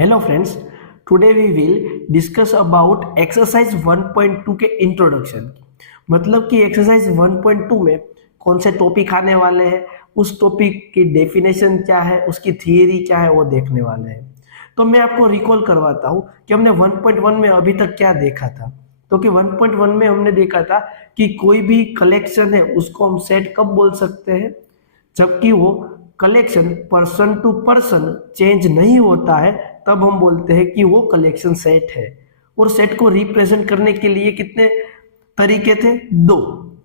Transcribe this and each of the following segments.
Hello friends, today we will discuss about exercise 1.2 के introduction. मतलब कि एक्सरसाइज 1.2 में कौन से टॉपिक आने वाले हैं, उस टॉपिक की डेफिनेशन क्या है, उसकी थियरी क्या है, वो देखने वाले हैं। तो मैं आपको रिकॉल करवाता हूँ कि हमने 1.1 में अभी तक क्या देखा था। तो कि 1.1 में हमने देखा था कि कोई भी कलेक्शन है उसको हम सेट कब बोल सकते हैं, जबकि वो collection person to person change नहीं होता है, तब हम बोलते हैं कि वो कलेक्शन सेट है। और सेट को रिप्रेजेंट करने के लिए कितने तरीके थे? दो।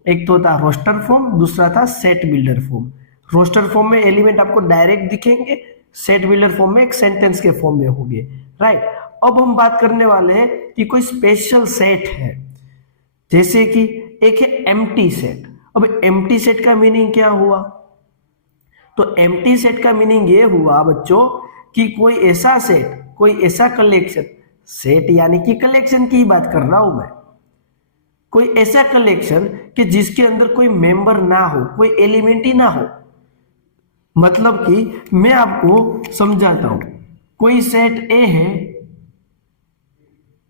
एक तो था रोस्टर फॉर्म, दूसरा था set builder form. Roster form में एलिमेंट आपको डायरेक्ट दिखेंगे, सेट बिल्डर फॉर्म में एक सेंटेंस के फॉर्म में होंगे। राइट। अब हम बात करने वाले हैं कि कोई स्पेशल सेट है, जैसे कि एक है एम्प्टी सेट। अब एम्प्टी सेट का मीनिंग क्या हुआ? तो एम्प्टी सेट का मीनिंग ये हुआ बच्चों कि कोई ऐसा सेट, कोई ऐसा कलेक्शन, सेट यानी कि कलेक्शन की बात कर रहा हूं मैं, कोई ऐसा कलेक्शन कि जिसके अंदर कोई मेंबर ना हो, कोई एलिमेंट ही ना हो। मतलब कि मैं आपको समझाता हूं, कोई सेट ए है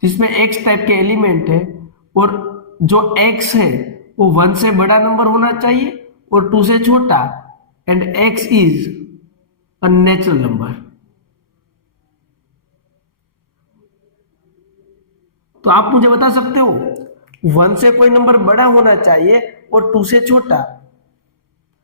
जिसमें एक्स टाइप के एलिमेंट है, और जो एक्स है वो 1 से बड़ा नंबर होना चाहिए और 2 से छोटा, and x is a natural number. तो आप मुझे बता सकते हो, 1 से कोई नंबर बड़ा होना चाहिए और 2 से छोटा,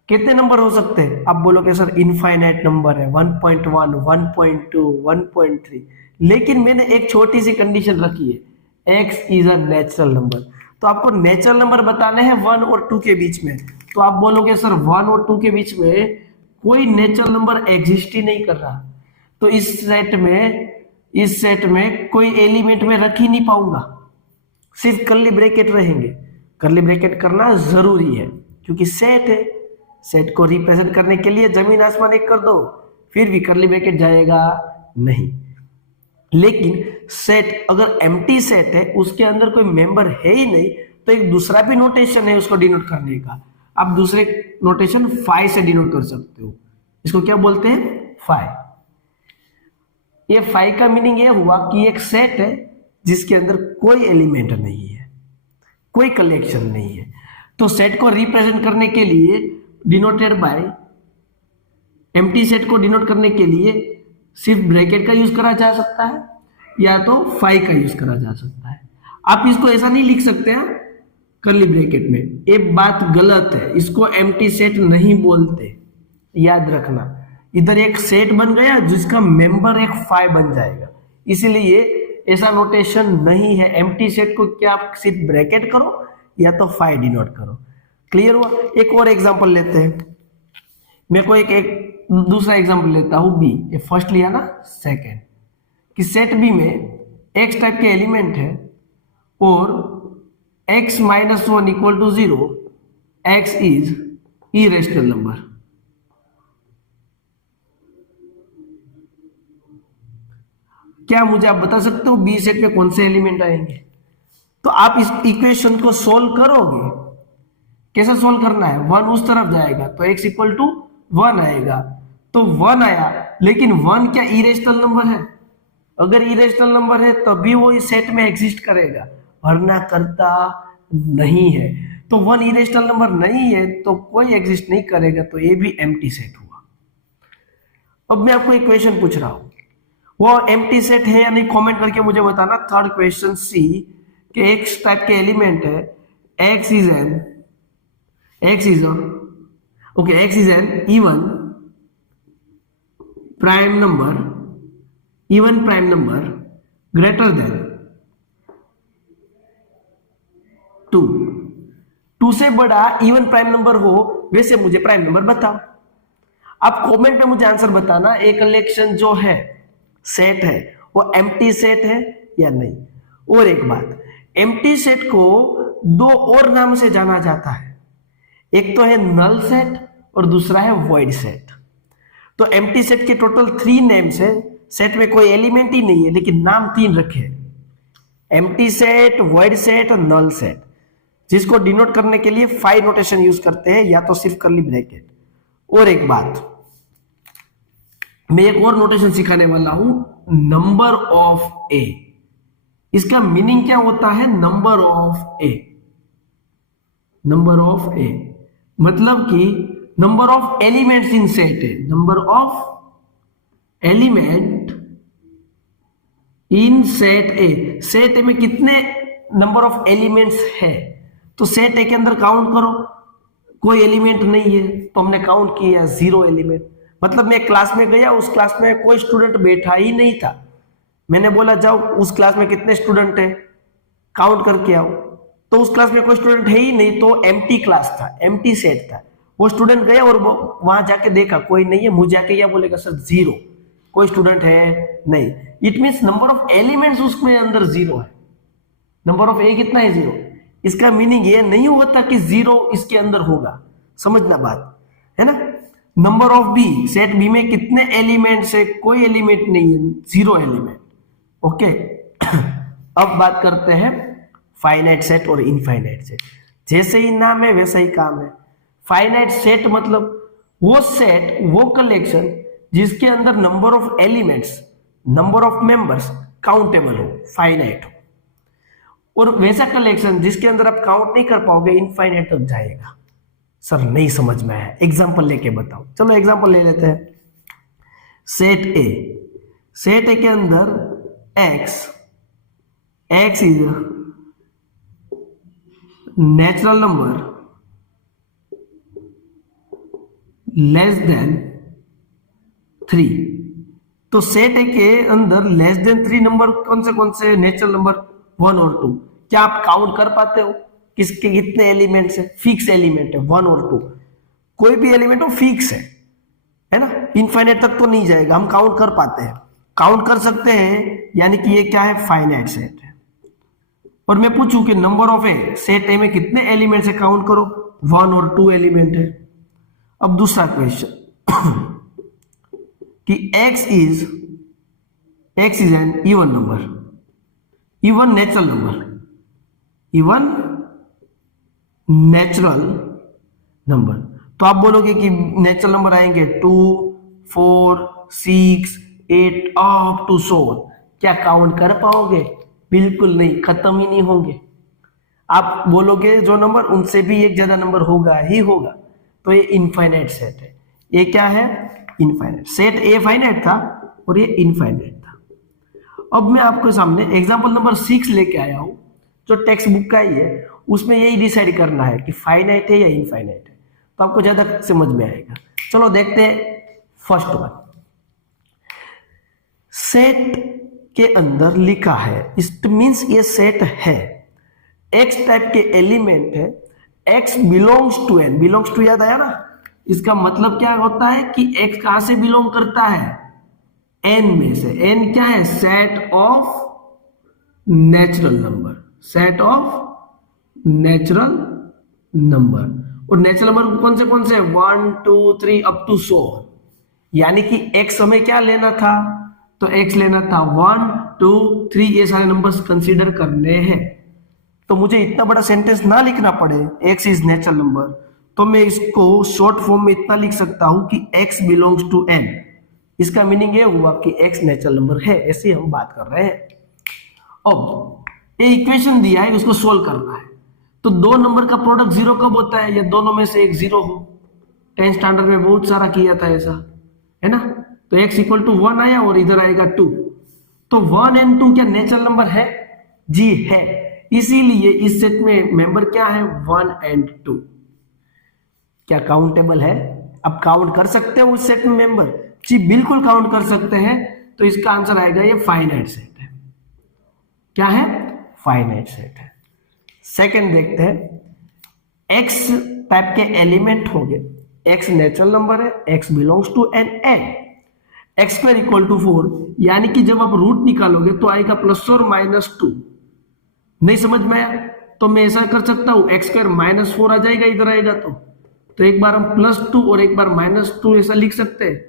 कितने नंबर हो सकते हैं? आप बोलोगे सर इनफाइनाइट नंबर है, 1.1, 1.2, 1.3। लेकिन मैंने एक छोटी सी कंडीशन रखी है, x is a natural number. तो आपको नेचुरल नंबर बताने हैं 1 और 2 के बीच में। तो आप बोलोगे सर 1 और 2 के बीच में कोई नेचुरल नंबर एग्जिस्ट ही नहीं कर रहा, तो इस सेट में कोई एलिमेंट में रख ही नहीं पाऊंगा, सिर्फ कर्ली ब्रैकेट रहेंगे। कर्ली ब्रैकेट करना जरूरी है क्योंकि सेट है, सेट को रिप्रेजेंट करने के लिए जमीन आसमान एक कर दो, फिर भी कर्ली ब्रैकेट जाएगा नहीं। लेकिन सेट अगर एम्प्टी सेट है, उसके अंदर कोई मेंबर है ही नहीं, तो एक दूसरा भी नोटेशन है उसको डिनोट करने का। आप दूसरे नोटेशन फाई से डिनोट कर सकते हो। इसको क्या बोलते हैं? फाई। ये फाई का मीनिंग ये हुआ कि एक सेट है जिसके अंदर कोई एलिमेंट नहीं है, कोई कलेक्शन नहीं है। तो सेट को रिप्रेजेंट करने के लिए डिनोटेड बाय, एम्प्टी सेट को डिनोट करने के लिए सिर्फ ब्रैकेट का यूज करा जा सकता है या तो फाई का यूज करा जा सकता है। आप इसको ऐसा नहीं लिख सकते हैं कर्ली ब्रैकेट में, ये बात गलत है, इसको एम्प्टी सेट नहीं बोलते, याद रखना। इधर एक सेट बन गया जिसका मेंबर एक फाई बन जाएगा, इसीलिए ऐसा नोटेशन नहीं है। एम्प्टी सेट को क्या आप सिर्फ ब्रैकेट करो या तो फाई डिनोट करो। क्लियर हुआ? एक और एग्जांपल लेते हैं। मैं को एक दूसरा एग्जांपल लेता हूं, बी। ये फर्स्ट लिया ना, सेकंड। कि सेट बी में एक्स टाइप के एलिमेंट है और x माइनस 1 equal to 0, x is irrational number. क्या मुझे आप बता सकते हो बी सेट में कौन से एलिमेंट आएंगे? तो आप इस इक्वेशन को सोल्व करोगे, कैसे सोल्व करना है? 1 उस तरफ जाएगा तो x इक्वल टू 1 आएगा, तो 1 आया, लेकिन 1 क्या इरेशनल नंबर है? अगर इरेशनल नंबर है तभी वो इस सेट में एग्जिस्ट करेगा, वरना करता नहीं है। तो 1 इरेशनल नंबर नहीं है तो कोई एग्जिस्ट नहीं करेगा, तो ये भी एम्प्टी सेट हुआ। अब मैं आपको एक क्वेश्चन पूछ रहा हूं, वो एम्प्टी सेट है या नहीं, कमेंट करके मुझे बताना। थर्ड क्वेश्चन सी, कि एक्स टाइप के एलिमेंट है, x is an x is an even prime number greater than 2। 2 से बड़ा इवन प्राइम नंबर हो, वैसे मुझे प्राइम नंबर बताओ। आप कमेंट में मुझे आंसर बताना, एक कलेक्शन जो है, सेट है, वो एम्प्टी सेट है या नहीं। और एक बात, एम्प्टी सेट को दो और नाम से जाना जाता है, एक तो है नल सेट और दूसरा है वॉइड सेट। तो एम्प्टी सेट के टोटल 3 नेम्स है। सेट में कोई एलिमेंट ही नहीं है लेकिन नाम 3 रखे, एम्प्टी सेट, वॉइड सेट और नल सेट, जिसको डिनोट करने के लिए फाई नोटेशन यूज करते हैं या तो सिर्फ कर्ली ब्रैकेट। और एक बात, मैं एक और नोटेशन सिखाने वाला हूं, नंबर ऑफ ए। इसका मीनिंग क्या होता है? Number of a. Number of a मतलब कि number of elements in set है। Number of element in set a. Set a में कितने नंबर ऑफ एलिमेंट्स है? तो सेट ए के अंदर काउंट करो, कोई एलिमेंट नहीं है तो हमने काउंट किया 0 एलिमेंट। मतलब मैं क्लास में गया, उस क्लास में कोई स्टूडेंट बैठा ही नहीं था। मैंने बोला जाओ उस क्लास में कितने स्टूडेंट है काउंट करके आओ, तो उस क्लास में कोई स्टूडेंट है ही नहीं, तो एम्प्टी क्लास था, एम्प्टी सेट था। वो स्टूडेंट गया और वहां जाके देखा कोई नहीं है, मुझे जाके क्या बोलेगा? सर 0, कोई स्टूडेंट है नहीं। It means number of elements उसमें अंदर 0 है। नंबर ऑफ ए कितना है? 0। इसका मीनिंग ये नहीं होता कि 0 इसके अंदर होगा, समझना बात है ना। Number of B, set B में कितने एलिमेंट्स है? कोई एलिमेंट नहीं है, 0 एलिमेंट। ओके अब बात करते हैं फाइनाइट सेट और इनफाइनाइट सेट। जैसे ही नाम है वैसा ही काम है। फाइनाइट सेट मतलब वो सेट, वो कलेक्शन जिसके अंदर number of elements, number of members countable हो, फाइनाइट हो। और वैसा कलेक्शन जिसके अंदर आप काउंट नहीं कर पाओगे, इनफाइनाइट तक जाएगा। सर नहीं समझ में आया, एग्जांपल लेके बताओ। चलो एग्जांपल ले लेते हैं। सेट ए, सेट ए के अंदर x is natural number less than 3। तो सेट ए के अंदर लेस देन 3 नंबर कौन से नेचुरल नंबर? 1 और 2। क्या आप काउंट कर पाते हो किसके कितने एलिमेंट्स है? फिक्स एलिमेंट है 1 और 2। कोई भी एलिमेंट हो फिक्स है ना। इनफाइनाइट तक तो नहीं जाएगा, हम काउंट कर पाते हैं, काउंट कर सकते हैं, यानी कि ये क्या है? फाइनाइट सेट है। और मैं पूछूं कि number of A, set a में कितने एलिमेंट्स है? काउंट करो, 1 और 2 एलिमेंट है। अब दूसरा क्वेश्चन कि x is N even number, even natural number, even natural number. तो आप बोलोगे कि नेचुरल नंबर आएंगे 2, 4, 6, 8 अप टू 100। क्या काउंट कर पाओगे? बिल्कुल नहीं, खत्म ही नहीं होंगे। आप बोलोगे जो नंबर उनसे भी एक ज्यादा नंबर होगा ही होगा। तो ये इनफाइनाइट सेट है। ये क्या है? Infinite set. ए फाइनाइट था और ये इनफाइनाइट था। अब मैं आपके सामने एग्जांपल नंबर 6 लेके आया हूं, जो टेक्स्ट बुक का ही है। उसमें यही डिसाइड करना है कि फाइनाइट है या इनफाइनाइट है, तो आपको ज्यादा समझ में आएगा। चलो देखते हैं फर्स्ट वन। सेट के अंदर लिखा है, इट मींस ये सेट है, एक्स टाइप के एलिमेंट है, x belongs to N. Belongs to याद आया ना? इसका मतलब क्या होता है कि एक्स कहां से बिलोंग करता है? एन में से। एन क्या है? Set of natural number, set of natural number. और नेचुरल नंबर कौन से? 1, 2, 3 अप टू 100। यानी कि एक्स हमें क्या लेना था? तो एक्स लेना था 1, 2, 3, ये सारे नंबर्स कंसीडर करने हैं। तो मुझे इतना बड़ा सेंटेंस ना लिखना पड़े, एक्स इज नेचुरल नंबर, तो मैं इसको शॉर्ट फॉर्म में इतना लिख सकता हूं कि एक्स बिलोंग्स टू एन। इसका मीनिंग ये हुआ कि एक्स नेचुरल नंबर है, ऐसे हम बात कर रहे हैं। अब ये इक्वेशन दिया है, उसको सोल्व करना है। तो दो नंबर का प्रोडक्ट 0 कब होता है? या दोनों में से एक 0 हो। 10th स्टैंडर्ड में बहुत सारा किया था ऐसा, है ना। तो x इक्वल टू 1 आया और इधर आएगा 2। तो 1 एंड 2 क्या नेचुरल नंबर है? जी है। इसीलिए इस सेट में मेंबर क्या है? 1 एंड 2। क्या काउंटेबल है? अब काउंट कर सकते हो उस सेट में मेंबर? जी बिल्कुल काउंट कर सकते हैं। तो इसका आंसर आएगा ये फाइनाइट सेट है। क्या है? फाइनाइट सेट है। सेकंड देखते हैं। x टाइप के एलिमेंट हो गए, x नेचुरल नंबर है, x belongs to N N, x square equal to 4। यानी कि जब आप रूट निकालोगे तो आएगा प्लस और -2। नहीं समझ में आया? तो मैं ऐसा कर सकता हूं, एक्स स्क्वायर -4 आ जाएगा, इधर आएगा तो एक बार हम +2 और एक बार -2 ऐसा लिख सकते हैं।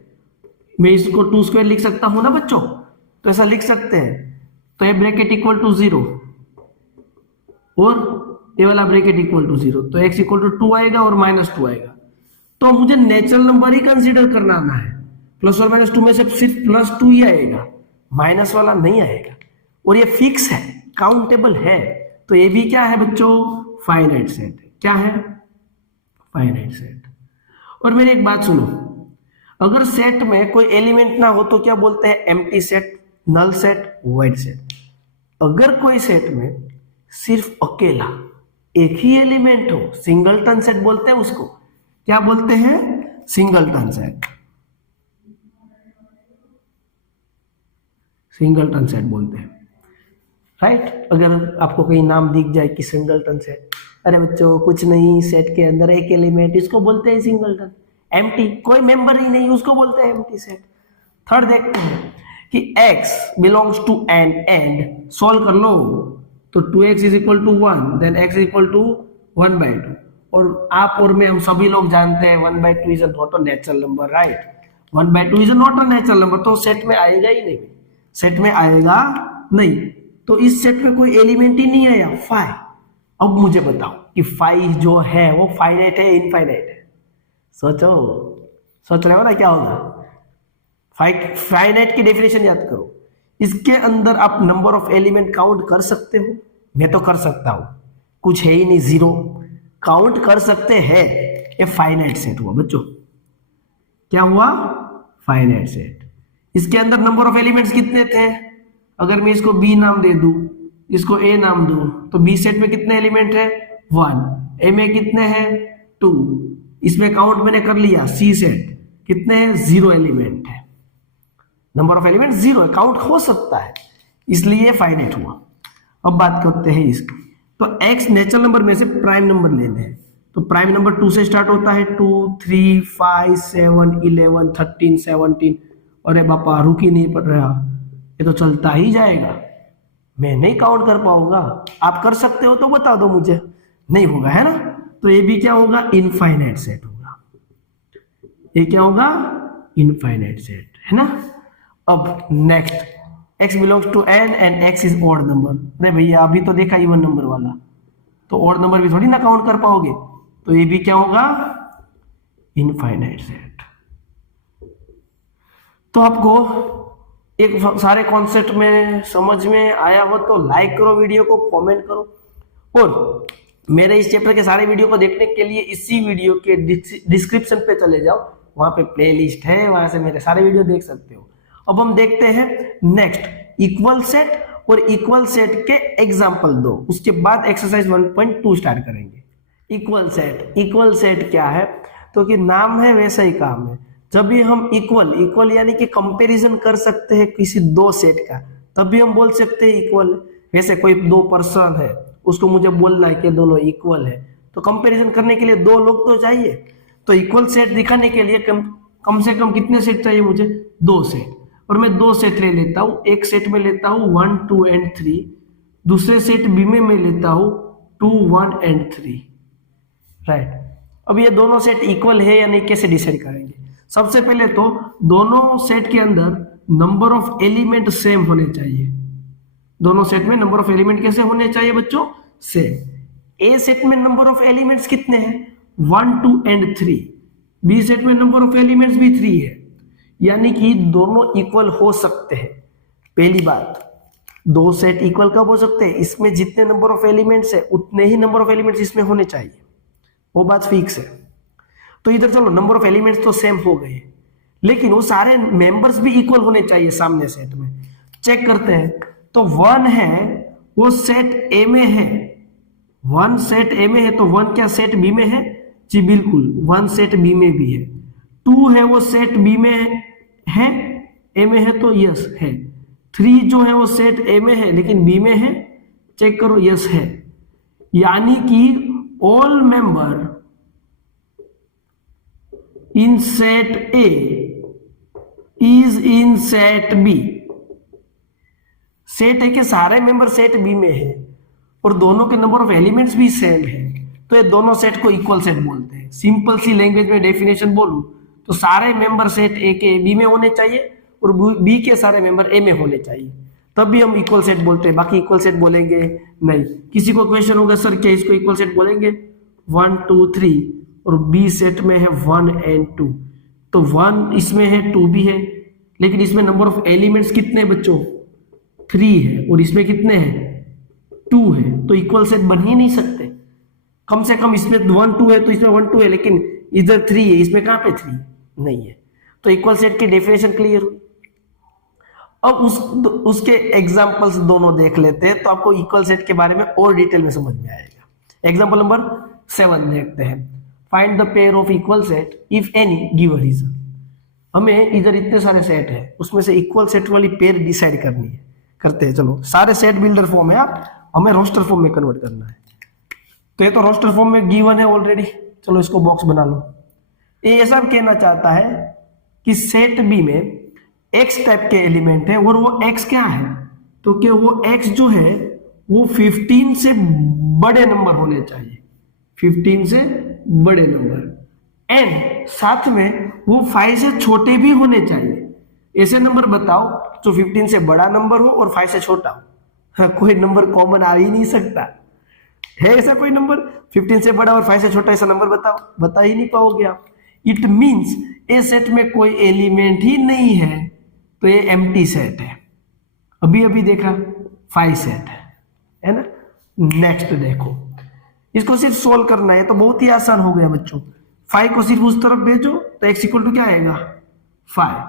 मैं इसको 2 स्क्वायर लिख सकता हूं ना बच्चों, तो ऐसा लिख सकते हैं। तो ये ब्रैकेट इक्वल टू 0 और ये वाला ब्रैकेट इक्वल टू 0, तो x इक्वल टू 2 आएगा और -2 आएगा। तो मुझे नेचुरल नंबर ही कंसीडर करना आना है। प्लस और माइनस 2 में से सिर्फ +2 ही आएगा, माइनस वाला नहीं आएगा, और ये फिक्स है, काउंटेबल है। तो ये भी क्या है बच्चों, फाइनाइट सेट। क्या है, फाइनाइट सेट। और मेरी एक बात सुनो, अगर सेट में कोई एलिमेंट ना हो तो क्या बोलते हैं, empty set, null set, void set. अगर कोई सेट में सिर्फ अकेला एक ही एलिमेंट हो, सिंगलटन सेट बोलते हैं उसको। क्या बोलते हैं, सिंगलटन सेट, सिंगलटन सेट बोलते हैं, राइट। अगर आपको कहीं नाम दिख जाए कि सिंगलटन सेट, अरे बच्चों कुछ नहीं, सेट के अंदर एक एलिमेंट, इसको बोलते हैं सिंगलटन। एम्प्टी, कोई मेंबर ही नहीं, उसको बोलते हैं एम्प्टी सेट। थर्ड देखते हैं कि x belongs to n and solve कर लो तो 2x is equal to 1, then x is equal to 1/2। और आप और मैं, हम सभी लोग जानते हैं 1/2 is not a natural number, right. 1/2 is not a natural number, तो सेट में आएगा ही नहीं, सेट में आएगा नहीं। तो इस सेट में कोई एलिमेंट ही नहीं आया, 5। अब मुझे बताओ कि 5 जो है वो फाइनाइट है, इनफाइनाइट है? सोचो, सोच रहे हो ना क्या होगा। फाइनाइट की डेफिनेशन याद करो, इसके अंदर आप नंबर ऑफ एलिमेंट काउंट कर सकते हो। मैं तो कर सकता हूं, कुछ है ही नहीं, 0 काउंट कर सकते हैं। ये फाइनाइट सेट हुआ बच्चों। क्या हुआ, फाइनाइट सेट। इसके अंदर नंबर ऑफ एलिमेंट्स कितने थे, अगर मैं इसको बी नाम दे दूं, इसको ए नाम दूं, तो बी सेट में कितने एलिमेंट है, 1। ए में कितने हैं, 2। इसमें काउंट मैंने कर लिया, सी सेट कितने हैं, 0 एलिमेंट है। नंबर ऑफ एलिमेंट 0 है, काउंट हो सकता है, इसलिए फाइनाइट हुआ। अब बात करते हैं इसकी। तो x नेचुरल नंबर में से प्राइम नंबर लेने हैं, तो प्राइम नंबर 2 से स्टार्ट होता है, 2, 3, 5, 7, 11, 13, 17। अरे बापा रुक ही नहीं पड़ रहा, ये तो चलता ही जाएगा, मैं नहीं काउंट कर पाऊंगा। आप कर सकते हो तो बता दो मुझे, नहीं होगा, है ना। तो ये भी क्या होगा, इनफाइनाइट सेट होगा। ये क्या होगा, इनफाइनाइट सेट, है ना। अब next, x belongs to n and x is odd number. अरे भैया अभी तो देखा इवन नंबर वाला, तो ऑड नंबर भी थोड़ी ना काउंट कर पाओगे, तो ये भी क्या होगा, इनफाइनाइट सेट। तो आपको एक सारे कॉन्सेप्ट में समझ में आया हो तो लाइक करो वीडियो को, कमेंट करो, और मेरे इस चैप्टर के सारे वीडियो को देखने के लिए इसी वीडियो के डिस्क्रिप्शन पे चले जाओ, वहां पे प्लेलिस्ट है, वहां से मेरे सारे वीडियो देख सकते हो। अब हम देखते हैं नेक्स्ट, इक्वल सेट और इक्वल सेट के एग्जांपल 2, उसके बाद एक्सरसाइज 1.2 स्टार्ट करेंगे। इक्वल सेट, इक्वल सेट क्या है, तो कि नाम है वैसा ही काम है। जब भी हम इक्वल यानी कि कंपैरिजन कर सकते हैं किसी 2 सेट का, तब भी हम बोल सकते हैं इक्वल। वैसे कोई 2 पर्सन है, उसको मुझे बोलना है कि दोनों इक्वल है, तो कंपैरिजन करने के लिए 2 लोग तो चाहिए। तो इक्वल सेट दिखाने के लिए कम से कम कितने सेट चाहिए मुझे, 2 सेट। और मैं 2 सेट ले लेता हूं, एक सेट में लेता हूं 1, 2 एंड 3, दूसरे सेट बी में मैं लेता हूं 2, 1 एंड 3, राइट। अब ये दोनों सेट इक्वल है या नहीं, कैसे डिसाइड करेंगे। सबसे पहले तो दोनों सेट के अंदर नंबर ऑफ एलिमेंट सेम होने चाहिए। दोनों सेट में नंबर ऑफ एलिमेंट कैसे होने चाहिए बच्चों, सेम। ए सेट में नंबर ऑफ एलिमेंट्स कितने हैं, 1, 2 एंड 3। बी सेट में नंबर ऑफ एलिमेंट्स भी 3 है, यानी कि दोनों इक्वल हो सकते हैं। पहली बात, 2 सेट इक्वल कब हो सकते हैं, इसमें जितने नंबर ऑफ एलिमेंट्स है उतने ही नंबर ऑफ एलिमेंट्स इसमें होने चाहिए, वो बात फिक्स है। तो इधर चलो नंबर ऑफ एलिमेंट्स तो सेम हो गए, लेकिन वो सारे मेंबर्स भी इक्वल होने चाहिए सामने सेट में। चेक करते हैं, तो 1 है वो सेट ए में है, 1 सेट ए में है, तो 1 क्या सेट बी में है, जी बिल्कुल 1 सेट बी में भी है। 2 है वो सेट बी में है, ए में है तो यस है। 3 जो है वो सेट ए में है लेकिन बी में है, चेक करो यस है। यानी कि all member in set A is in set B. Set A के सारे मेंबर सेट बी में है और दोनों के नंबर ऑफ एलिमेंट्स भी सेम है, तो ये दोनों सेट को इक्वल सेट बोलते हैं। सिंपल सी लैंग्वेज में डेफिनेशन बोलूं तो सारे मेंबर सेट ए के बी में होने चाहिए और बी के सारे मेंबर ए में होने चाहिए, तब भी हम इक्वल सेट बोलते हैं। बाकी इक्वल सेट बोलेंगे नहीं। किसी को क्वेश्चन होगा सर क्या इसको इक्वल सेट बोलेंगे, 1, 2, 3 और बी सेट में है 1 एंड 2, तो 1 इसमें है, 2 भी है, लेकिन इसमें नंबर ऑफ एलिमेंट्स कितने हैं बच्चों? 3 है, और इसमें कितने हैं? 2 है, तो इक्वल सेट बन ही नहीं सकते। कम से कम इसमें 1 2 है तो इसमें 1 2 है, लेकिन इधर 3 है, इसमें कहां पे 3 नहीं है। तो इक्वल सेट की डेफिनेशन क्लियर हुई। अब उसके एग्जांपल्स दोनों देख लेते हैं, तो आपको इक्वल सेट के बारे में और डिटेल में समझ में आएगा। एग्जांपल नंबर 7 देखते हैं। Find the pair of equal set if any given reason. हमें इधर इतने सारे सेट है, उसमें से इक्वल सेट वाली पेयर डिसाइड करनी है। करते हैं, चलो। सारे सेट बिल्डर फॉर्म है, हमें रोस्टर फॉर्म में कन्वर्ट करना है। तो ये तो रोस्टर फॉर्म में गिवन है ऑलरेडी, चलो इसको बॉक्स बना लो। ये ऐसा कहना चाहता है कि सेट बी में एक्स टाइप के एलिमेंट है, और वो एक्स क्या है? तो क्या वो एक्स जो है वो 15 से बड़े नंबर होने चाहिए, 15 से बड़े नंबर, एंड साथ में वो 5 से छोटे भी होने चाहिए। ऐसे नंबर बताओ जो 15 से बड़ा नंबर हो और 5 से छोटा हो। हाँ, कोई नंबर कॉमन आ ही नहीं सकता है। ऐसा कोई नंबर 15 से बड़ा और 5 से छोटा, ऐसा नंबर बताओ, बता ही नहीं पाओगे आप। इट मींस ए सेट में कोई एलिमेंट ही नहीं है, तो ये एम्प्टी सेट है। अभी अभी देखा 5 सेट है ना। नेक्स्ट देखो, इसको सिर्फ सोल्व करना है, तो बहुत ही आसान हो गया बच्चों। 5 को सिर्फ उस तरफ भेजो तो x इक्वल टू क्या आएगा? 5।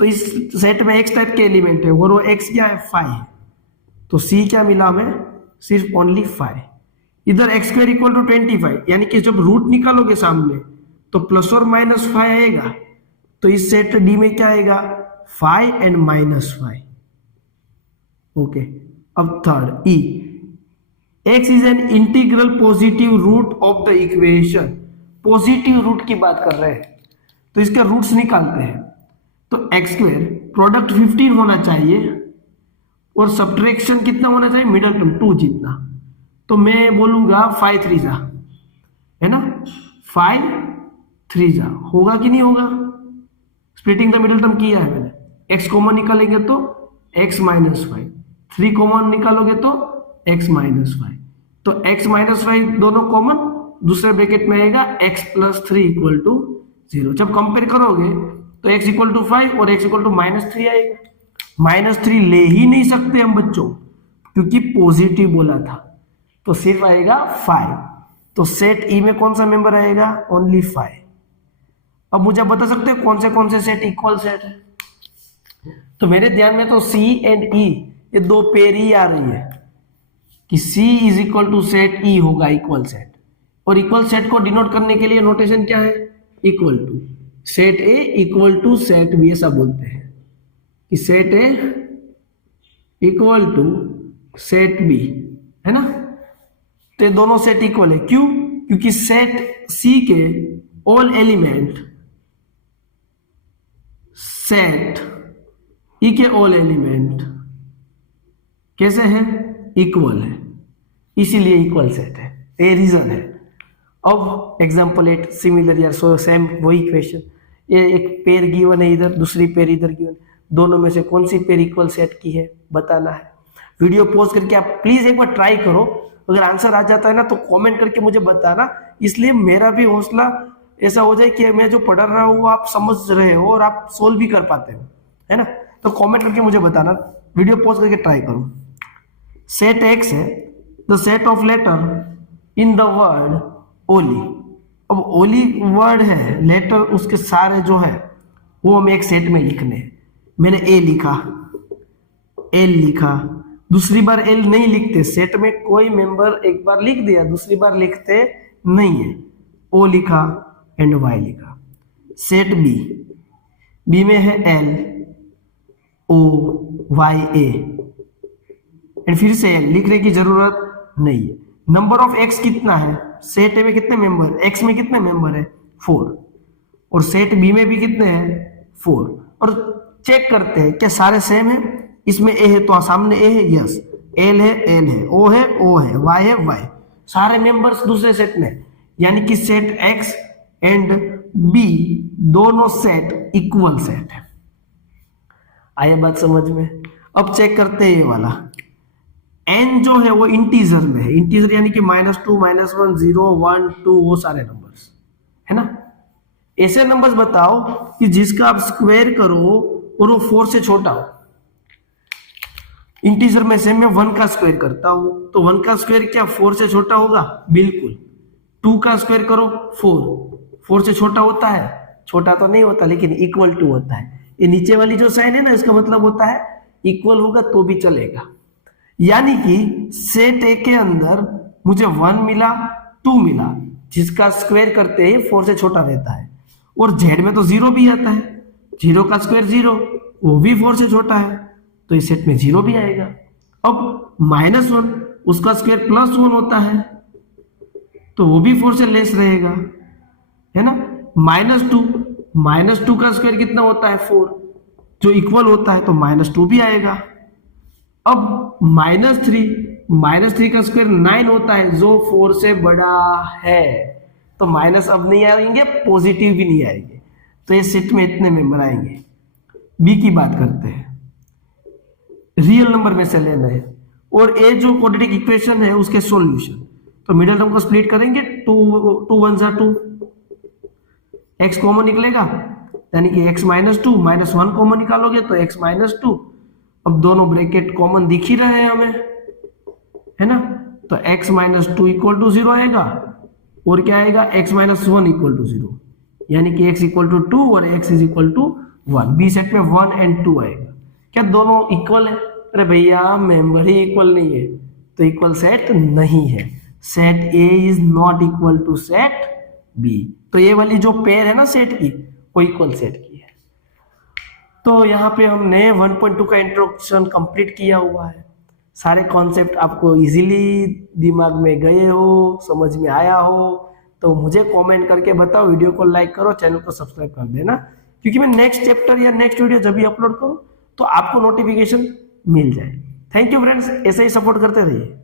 तो इस सेट में x टाइप के एलिमेंट है, और वो x क्या है? 5 है। तो c क्या मिला हमें? सिर्फ ओनली 5। इधर एक्स स्क्वायर इक्वल टू 25, यानी कि जब रूट निकालोगे सामने तो प्लस और माइनस 5 आएगा। तो इस सेट डी में क्या आएगा? 5 एंड -5। ओके, अब third E, x is an integral positive root of the equation. Positive root की बात कर रहे हैं, तो इसके रूट्स निकालते हैं। तो एक्स स्क्वायर प्रोडक्ट 15 होना चाहिए, और सब्ट्रैक्शन कितना होना चाहिए? मिडल टर्म 2 जितना। तो मैं बोलूंगा 5 3 जा, है ना, 5 3 जा। होगा कि नहीं होगा? स्प्लिटिंग द मिडल टर्म किया है मैंने। x कॉमन निकालेंगे तो x -5, 3 कॉमन निकालोगे तो x -5। तो x -5 दोनों कॉमन, दूसरे ब्रैकेट में आएगा x + 3 इक्वल टू 0। जब कंपेयर करोगे तो x इक्वल टू 5 और x इक्वल टू -3 आएगा। -3 ले ही नहीं सकते हम बच्चों, क्योंकि पॉजिटिव बोला था, तो सिर्फ आएगा 5। तो सेट ई में कौन सा मेंबर आएगा? ओनली 5। अब मुझे बता सकते हैं कौन से सेट इक्वल सेट है? तो मेरे ध्यान में तो C एंड E ये दो पेयर ही आ रही है कि C is equal to set E होगा इक्वल सेट। और इक्वल सेट को डिनोट करने के लिए नोटेशन क्या है? Equal to. Set A equal to set B, ऐसा बोलते हैं कि set A equal to set B, है ना। तो दोनों सेट इक्वल है, क्यों? क्योंकि सेट C के ऑल एलिमेंट सेट E के ऑल एलिमेंट कैसे है? इक्वल है, इसीलिए इक्वल सेट है। ये रीजन है। अब एग्जांपल 8 सिमिलर यार, सो सेम वही क्वेश्चन। ये एक पेयर गिवन है इधर, दूसरी पेयर इधर गिवन, दोनों में से कौन सी पेयर इक्वल सेट की है बताना है। वीडियो पॉज करके आप प्लीज एक बार ट्राई करो, अगर आंसर आ जाता है ना तो कमेंट करके मुझे बताना, इसलिए मेरा भी हौसला ऐसा हो जाए कि मैं जो पढ़ा रहा हूँ वो आप समझ रहे हो और आप सोल्व भी कर पाते हो, है ना। तो कमेंट करके मुझे बताना, वीडियो पॉज करके ट्राई करो। सेट एक्स है the set of letter in the word Olly. अब ओली वर्ड है, लेटर उसके सारे जो है वो हमें एक सेट में लिखने हैं। मैंने ए लिखा, एल लिखा, दूसरी बार एल नहीं लिखते, सेट में कोई मेंबर एक बार लिख दिया, दूसरी बार लिखते नहीं है। ओ लिखा एंड वाई लिखा। सेट बी, बी में है L O Y A, and फिर से एल लिखने की जरूरत नहीं है। नंबर ऑफ एक्स कितना है? सेट ए में कितने मेंबर, एक्स में कितने मेंबर है? 4, और सेट बी में भी कितने हैं? 4। और चेक करते हैं क्या सारे सेम है। इसमें ए है तो सामने ए है, यस, एल है, एल है, ओ है, ओ है, वाई है, वाई, सारे मेंबर्स दूसरे सेट में, यानी कि सेट एक्स एंड बी दोनों सेट इक्वल सेट है। आया बात समझ में? अब चेक करते हैं ये वाला। एन जो है वो इंटीजर में है, इंटीजर यानी कि -2, -1, 0, 1, 2 वो सारे नंबर्स है ना। ऐसे नंबर्स बताओ कि जिसका आप स्क्वायर करो और वो 4 से छोटा हो। इंटीजर में से मैं 1 का स्क्वायर करता हूं तो 1 का स्क्वायर क्या 4 से छोटा होगा? बिल्कुल। 2 का स्क्वायर करो 4 से छोटा होता है? छोटा तो नहीं होता, लेकिन इक्वल टू होता है। ये नीचे वाली जो साइन है ना, इसका मतलब होता है इक्वल होगा तो भी चलेगा। यानी कि सेट ए के अंदर मुझे 1 मिला, 2 मिला, जिसका स्क्वायर करते ही 4 से छोटा रहता है। और जेड में तो 0 भी आता है, 0 का स्क्वायर 0, वो भी 4 से छोटा है, तो इस सेट में 0 भी आएगा। अब -1, उसका स्क्वायर +1 होता है, तो वो भी 4 से लेस रहेगा, है ना। -2 का स्क्वायर कितना होता है? 4, जो इक्वल होता है, तो -2 भी आएगा। अब -3 का स्क्वायर 9 होता है, जो 4 से बड़ा है, तो माइनस अब नहीं आएंगे, पॉजिटिव भी नहीं आएंगे, तो ये सेट में इतने मेंबर आएंगे। बी की बात करते हैं, रियल नंबर में से लेना है, और ए जो क्वाड्रेटिक इक्वेशन है उसके सॉल्यूशन। तो मिडिल टर्म को स्प्लिट करेंगे, 2 1 जा 2, x कॉमन निकलेगा, यानी कि x -2 -1 कॉमन निकालोगे तो x -2। अब दोनों ब्रैकेट कॉमन दिख ही रहे हैं हमें, है ना, तो x -2 = 0 आएगा, और क्या आएगा? x -1 = 0, यानी कि x = 2 और x = 1। बी सेट में 1 और 2 आएगा। क्या दोनों इक्वल है? अरे भैया मेंबर ही इक्वल नहीं है, तो इक्वल सेट नहीं है। Set A is not equal to set B. तो ये वाली जो पेयर है ना सेट की, वो इक्वल सेट की है। तो यहाँ पे हमने 1.2 का इंट्रोडक्शन कंप्लीट किया हुआ है। सारे कॉन्सेप्ट आपको इजीली दिमाग में गए हो, समझ में आया हो, तो मुझे कमेंट करके बताओ। वीडियो को लाइक करो, चैनल को सब्सक्राइब कर देना, क्योंकि मैं नेक्स्ट चैप्टर या नेक्स्ट वीडियो जब भी अपलोड करूं तो आपको नोटिफिकेशन मिल जाए। थैंक यू फ्रेंड्स, ऐसे ही सपोर्ट करते रहिए।